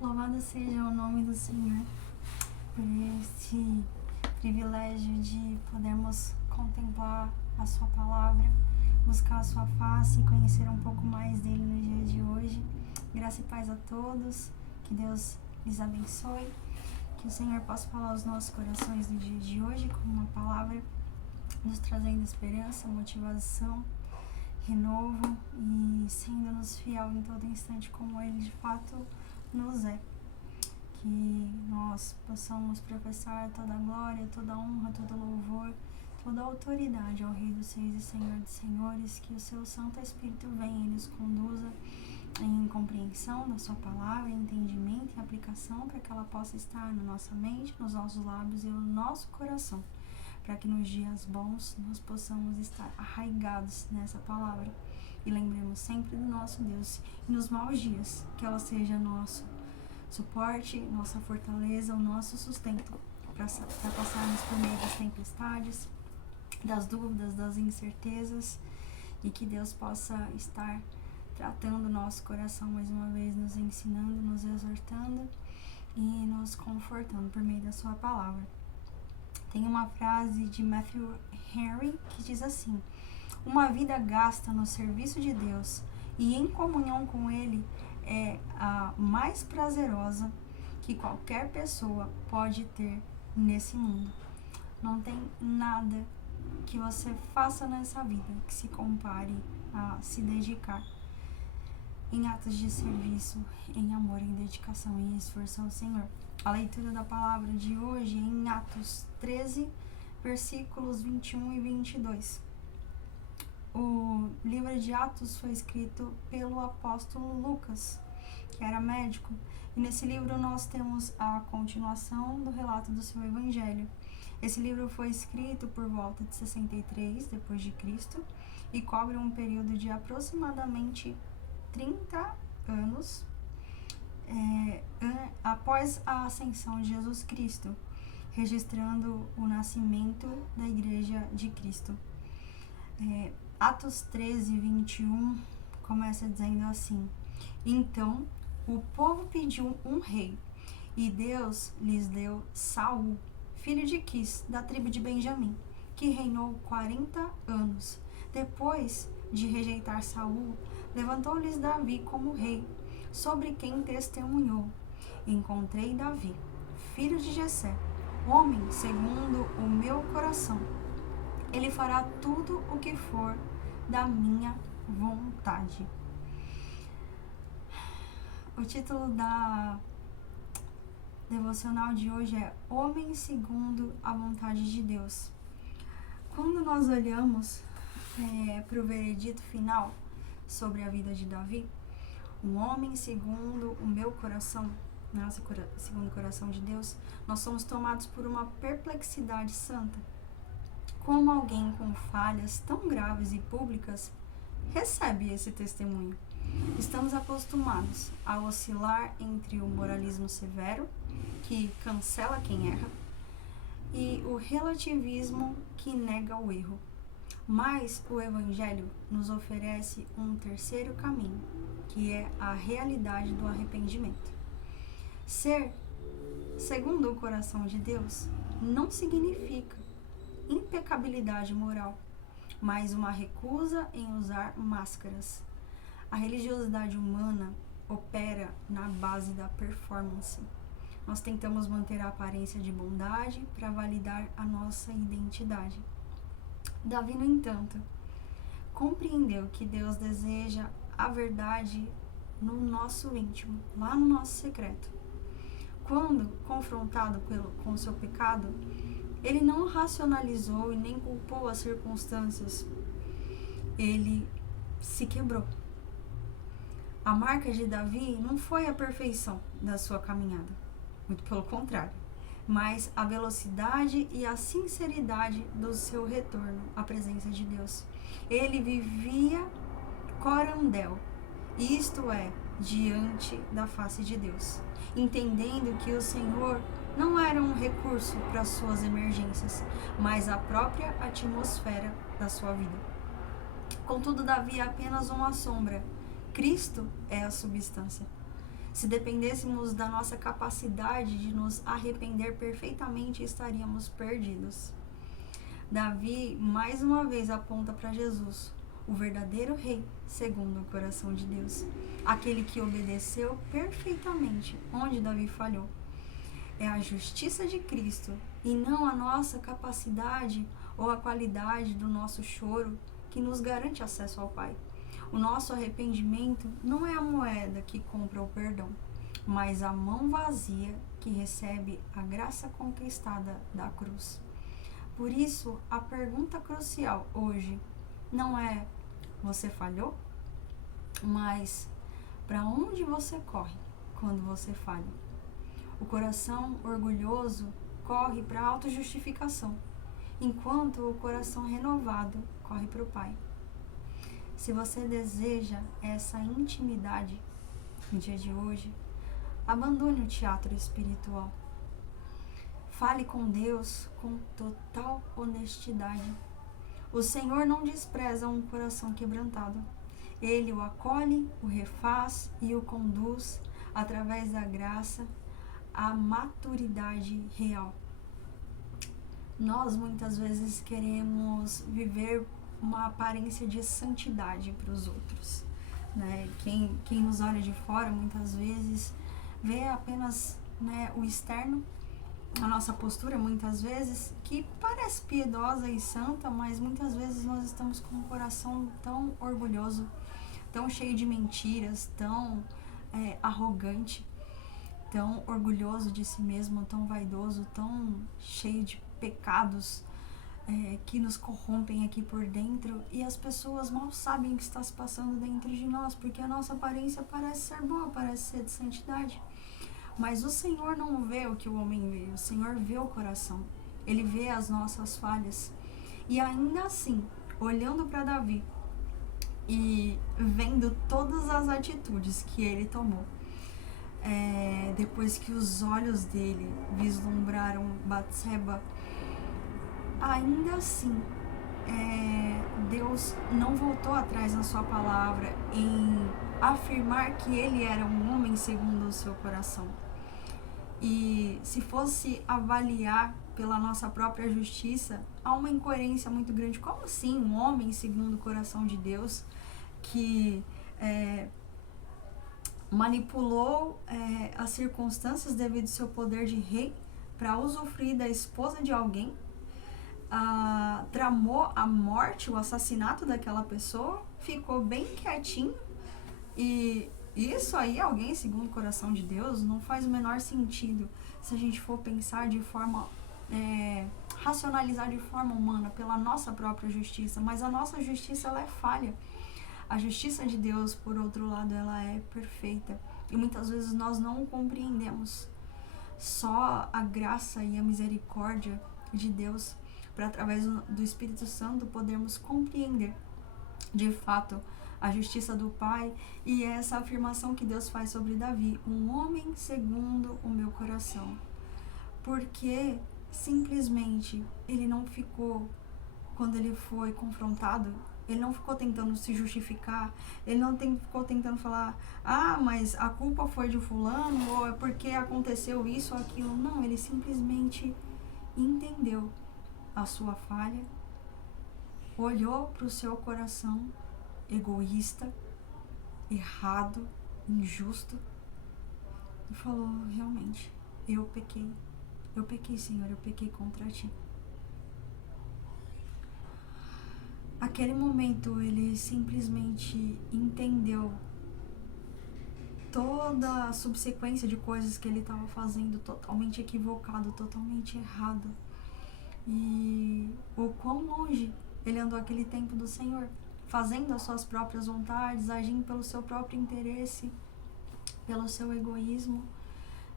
Louvado seja o nome do Senhor por este privilégio de podermos contemplar a sua palavra, buscar a sua face e conhecer um pouco mais dele no dia de hoje. Graça e paz a todos, que Deus lhes abençoe, que o Senhor possa falar aos nossos corações no dia de hoje com uma palavra nos trazendo esperança, motivação, renovo e sendo-nos fiel em todo instante como Ele de fato nos é. Que nós possamos professar toda a glória, toda a honra, todo louvor, toda a autoridade ao Rei dos Reis e Senhor dos Senhores, que o seu Santo Espírito venha e nos conduza em compreensão da sua palavra, entendimento e aplicação, para que ela possa estar na nossa mente, nos nossos lábios e no nosso coração, para que nos dias bons nós possamos estar arraigados nessa palavra e lembremos sempre do nosso Deus, e nos maus dias que ela seja nosso suporte, nossa fortaleza, o nosso sustento para passarmos por meio das tempestades, das dúvidas, das incertezas, e que Deus possa estar tratando o nosso coração mais uma vez, nos ensinando, nos exortando e nos confortando por meio da sua palavra. Tem uma frase de Matthew Henry que diz assim: uma vida gasta no serviço de Deus e em comunhão com Ele é a mais prazerosa que qualquer pessoa pode ter nesse mundo. Não tem nada que você faça nessa vida que se compare a se dedicar em atos de serviço, em amor, em dedicação e esforço ao Senhor. A leitura da palavra de hoje é em Atos 13, versículos 21 e 22. O livro de Atos foi escrito pelo apóstolo Lucas, que era médico, e nesse livro nós temos a continuação do relato do seu evangelho. Esse livro foi escrito por volta de 63 depois de Cristo e cobre um período de aproximadamente 30 anos após a ascensão de Jesus Cristo, registrando o nascimento da Igreja de Cristo. Atos 13, 21 começa dizendo assim: então o povo pediu um rei, e Deus lhes deu Saul, filho de Quis, da tribo de Benjamim, que reinou 40 anos. Depois de rejeitar Saul, levantou-lhes Davi como rei, sobre quem testemunhou: encontrei Davi, filho de Jessé, homem segundo o meu coração. Ele fará tudo o que for da minha vontade. O título da devocional de hoje é Homem segundo a vontade de Deus. Quando nós olhamos para o veredito final sobre a vida de Davi, um homem segundo o meu coração, segundo o coração de Deus, nós somos tomados por uma perplexidade santa. Como alguém com falhas tão graves e públicas recebe esse testemunho? Estamos acostumados a oscilar entre o moralismo severo, que cancela quem erra, e o relativismo que nega o erro. Mas o Evangelho nos oferece um terceiro caminho, que é a realidade do arrependimento. Ser segundo o coração de Deus não significa impecabilidade moral, mas uma recusa em usar máscaras. A religiosidade humana opera na base da performance. Nós tentamos manter a aparência de bondade para validar a nossa identidade. Davi, no entanto, compreendeu que Deus deseja a verdade no nosso íntimo, lá no nosso secreto. Quando confrontado com seu pecado, ele não racionalizou e nem culpou as circunstâncias. Ele se quebrou. A marca de Davi não foi a perfeição da sua caminhada, muito pelo contrário, mas a velocidade e a sinceridade do seu retorno à presença de Deus. Ele vivia corandel, isto é, diante da face de Deus, entendendo que o Senhor não era um recurso para suas emergências, mas a própria atmosfera da sua vida. Contudo, Davi é apenas uma sombra. Cristo é a substância. Se dependêssemos da nossa capacidade de nos arrepender perfeitamente, estaríamos perdidos. Davi, mais uma vez, aponta para Jesus, o verdadeiro rei, segundo o coração de Deus. Aquele que obedeceu perfeitamente onde Davi falhou. É a justiça de Cristo e não a nossa capacidade ou a qualidade do nosso choro que nos garante acesso ao Pai. O nosso arrependimento não é a moeda que compra o perdão, mas a mão vazia que recebe a graça conquistada da cruz. Por isso, a pergunta crucial hoje não é você falhou, mas para onde você corre quando você falha? O coração orgulhoso corre para a autojustificação, enquanto o coração renovado corre para o Pai. Se você deseja essa intimidade no dia de hoje, abandone o teatro espiritual. Fale com Deus com total honestidade. O Senhor não despreza um coração quebrantado. Ele o acolhe, o refaz e o conduz através da graça à maturidade real. Nós muitas vezes queremos viver uma aparência de santidade para os outros, né? Quem nos olha de fora muitas vezes vê apenas, né, o externo, a nossa postura muitas vezes, que parece piedosa e santa, mas muitas vezes nós estamos com um coração tão orgulhoso, tão cheio de mentiras, tão arrogante, tão orgulhoso de si mesmo, tão vaidoso, tão cheio de pecados que nos corrompem aqui por dentro, e as pessoas mal sabem o que está se passando dentro de nós, porque a nossa aparência parece ser boa, parece ser de santidade. Mas o Senhor não vê o que o homem vê, o Senhor vê o coração, Ele vê as nossas falhas. E ainda assim, olhando para Davi e vendo todas as atitudes que ele tomou, depois que os olhos dele vislumbraram Batseba, ainda assim, Deus não voltou atrás na sua palavra em afirmar que ele era um homem segundo o seu coração. E se fosse avaliar pela nossa própria justiça, há uma incoerência muito grande. Como assim um homem segundo o coração de Deus, que manipulou as circunstâncias devido ao seu poder de rei para usufruir da esposa de alguém, tramou a morte, o assassinato daquela pessoa, ficou bem quietinho, e isso aí, alguém segundo o coração de Deus, não faz o menor sentido se a gente for pensar de forma, racionalizar de forma humana, pela nossa própria justiça. Mas a nossa justiça, ela é falha. A justiça de Deus, por outro lado, ela é perfeita. E muitas vezes nós não compreendemos. Só a graça e a misericórdia de Deus, para através do Espírito Santo, podermos compreender de fato a justiça do Pai. E essa afirmação que Deus faz sobre Davi: um homem segundo o meu coração. Porque simplesmente ele não ficou, quando ele foi confrontado, ele não ficou tentando se justificar, ele não ficou tentando falar, mas a culpa foi de fulano, ou é porque aconteceu isso ou aquilo. Não, ele simplesmente entendeu a sua falha, olhou para o seu coração egoísta, errado, injusto, e falou: realmente, eu pequei, Senhor, eu pequei contra ti. Aquele momento ele simplesmente entendeu toda a subsequência de coisas que ele estava fazendo, totalmente equivocado, totalmente errado, e o quão longe ele andou aquele tempo do Senhor, fazendo as suas próprias vontades, agindo pelo seu próprio interesse, pelo seu egoísmo.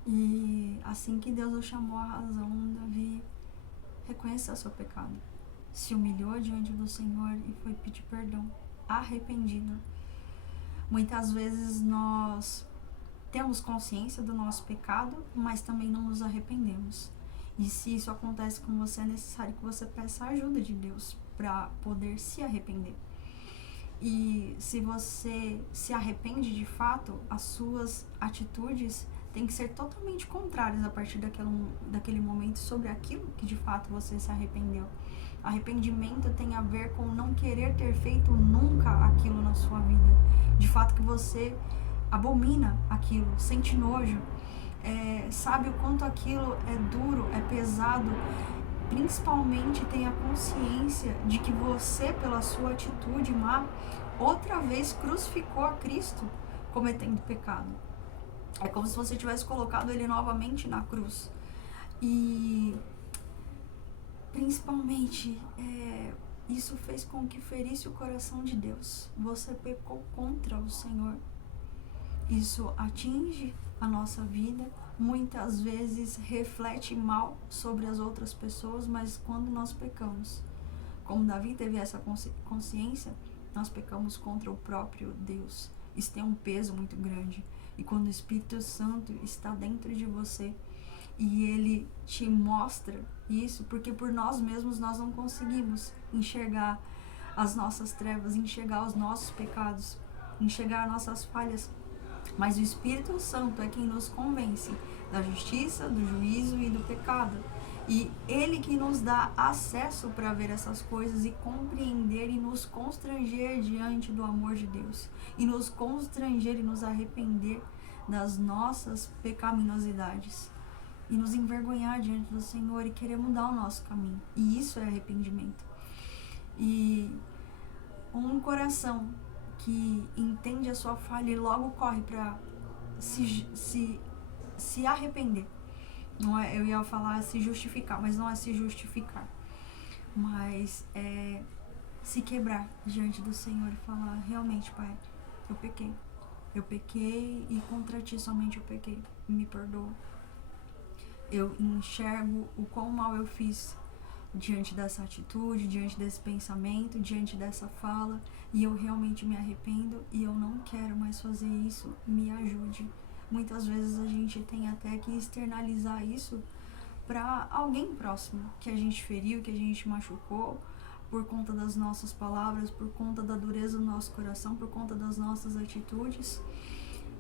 E assim que Deus o chamou à razão, Davi reconheceu seu pecado, se humilhou diante do Senhor e foi pedir perdão, arrependido. Muitas vezes nós temos consciência do nosso pecado, mas também não nos arrependemos. E se isso acontece com você, é necessário que você peça a ajuda de Deus para poder se arrepender. E se você se arrepende de fato, as suas atitudes têm que ser totalmente contrárias a partir daquele momento sobre aquilo que de fato você se arrependeu. Arrependimento tem a ver com não querer ter feito nunca aquilo na sua vida. De fato que você abomina aquilo, sente nojo, sabe o quanto aquilo é duro, é pesado. Principalmente tenha consciência de que você, pela sua atitude má, outra vez crucificou a Cristo cometendo pecado. É como se você tivesse colocado ele novamente na cruz. E principalmente isso fez com que ferisse o coração de Deus. Você pecou contra o Senhor. Isso atinge a nossa vida, muitas vezes reflete mal sobre as outras pessoas, mas quando nós pecamos, como Davi teve essa consciência, nós pecamos contra o próprio Deus. Isso tem um peso muito grande. E quando o Espírito Santo está dentro de você e ele te mostra isso, porque por nós mesmos nós não conseguimos enxergar as nossas trevas, enxergar os nossos pecados, enxergar nossas falhas, mas o Espírito Santo é quem nos convence da justiça, do juízo e do pecado. E ele que nos dá acesso para ver essas coisas e compreender e nos constranger diante do amor de Deus. E nos constranger e nos arrepender das nossas pecaminosidades. E nos envergonhar diante do Senhor e querer mudar o nosso caminho. E isso é arrependimento. E um coração que entende a sua falha e logo corre para se arrepender. Não é, eu ia falar se justificar, mas não é se justificar. Mas é se quebrar diante do Senhor e falar: realmente, Pai, eu pequei. Eu pequei e contra ti somente eu pequei. Me perdoa. Eu enxergo o quão mal eu fiz diante dessa atitude, diante desse pensamento, diante dessa fala, e eu realmente me arrependo e eu não quero mais fazer isso, me ajude. Muitas vezes a gente tem até que externalizar isso para alguém próximo, que a gente feriu, que a gente machucou, por conta das nossas palavras, por conta da dureza do nosso coração, por conta das nossas atitudes.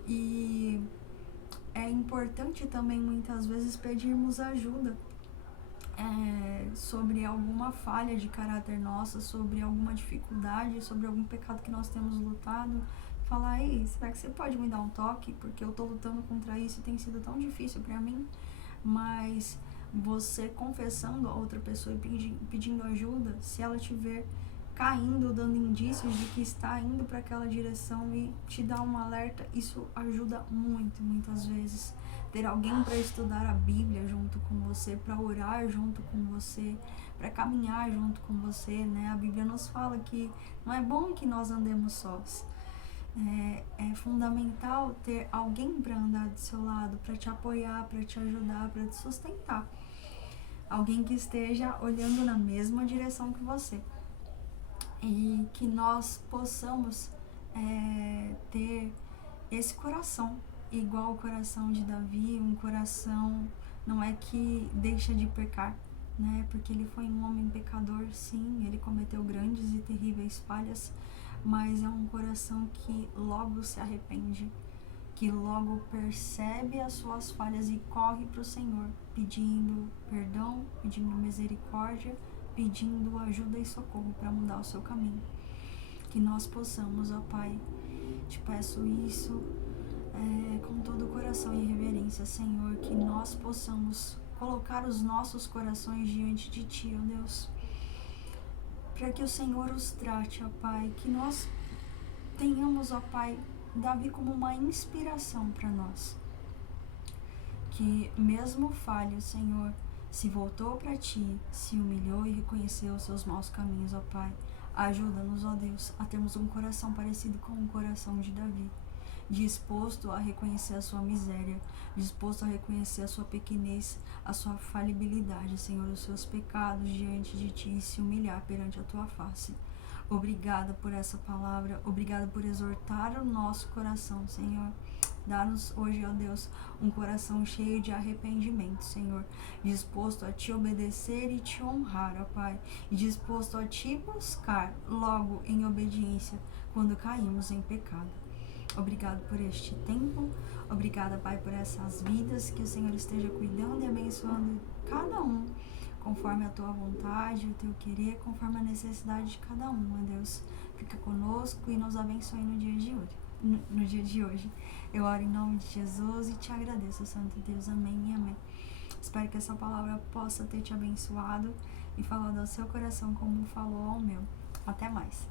E é importante também muitas vezes pedirmos ajuda sobre alguma falha de caráter nossa, sobre alguma dificuldade, sobre algum pecado que nós temos lutado. Falar, ei, será que você pode me dar um toque? Porque eu tô lutando contra isso e tem sido tão difícil para mim. Mas você confessando a outra pessoa e pedindo ajuda, se ela tiver caindo, dando indícios de que está indo para aquela direção e te dá um alerta, isso ajuda muito, muitas vezes. Ter alguém para estudar a Bíblia junto com você, para orar junto com você, para caminhar junto com você, né? A Bíblia nos fala que não é bom que nós andemos sós. É fundamental ter alguém para andar do seu lado, para te apoiar, para te ajudar, para te sustentar. Alguém que esteja olhando na mesma direção que você. E que nós possamos ter esse coração, igual o coração de Davi, um coração não é que deixa de pecar, né? Porque ele foi um homem pecador, sim, ele cometeu grandes e terríveis falhas, mas é um coração que logo se arrepende, que logo percebe as suas falhas e corre para o Senhor, pedindo perdão, pedindo misericórdia, pedindo ajuda e socorro para mudar o seu caminho. Que nós possamos, ó Pai, te peço isso com todo o coração e reverência, Senhor, que nós possamos colocar os nossos corações diante de Ti, ó Deus, para que o Senhor os trate, ó Pai, que nós tenhamos, ó Pai, Davi como uma inspiração para nós, que mesmo falho, Senhor, se voltou para Ti, se humilhou e reconheceu os seus maus caminhos, ó Pai. Ajuda-nos, ó Deus, a termos um coração parecido com o coração de Davi, disposto a reconhecer a sua miséria, disposto a reconhecer a sua pequenez, a sua falibilidade, Senhor, os seus pecados diante de Ti e se humilhar perante a Tua face. Obrigada por essa palavra, obrigada por exortar o nosso coração, Senhor. Dá-nos hoje, ó Deus, um coração cheio de arrependimento, Senhor, disposto a Te obedecer e Te honrar, ó Pai, e disposto a Te buscar logo em obediência quando caímos em pecado. Obrigado por este tempo, obrigada, Pai, por essas vidas, que o Senhor esteja cuidando e abençoando cada um, conforme a Tua vontade, o Teu querer, conforme a necessidade de cada um, ó Deus. Fica conosco e nos abençoe no dia de hoje. Eu oro em nome de Jesus e Te agradeço, Santo Deus. Amém e amém. Espero que essa palavra possa ter te abençoado e falado ao seu coração como falou ao meu. Até mais.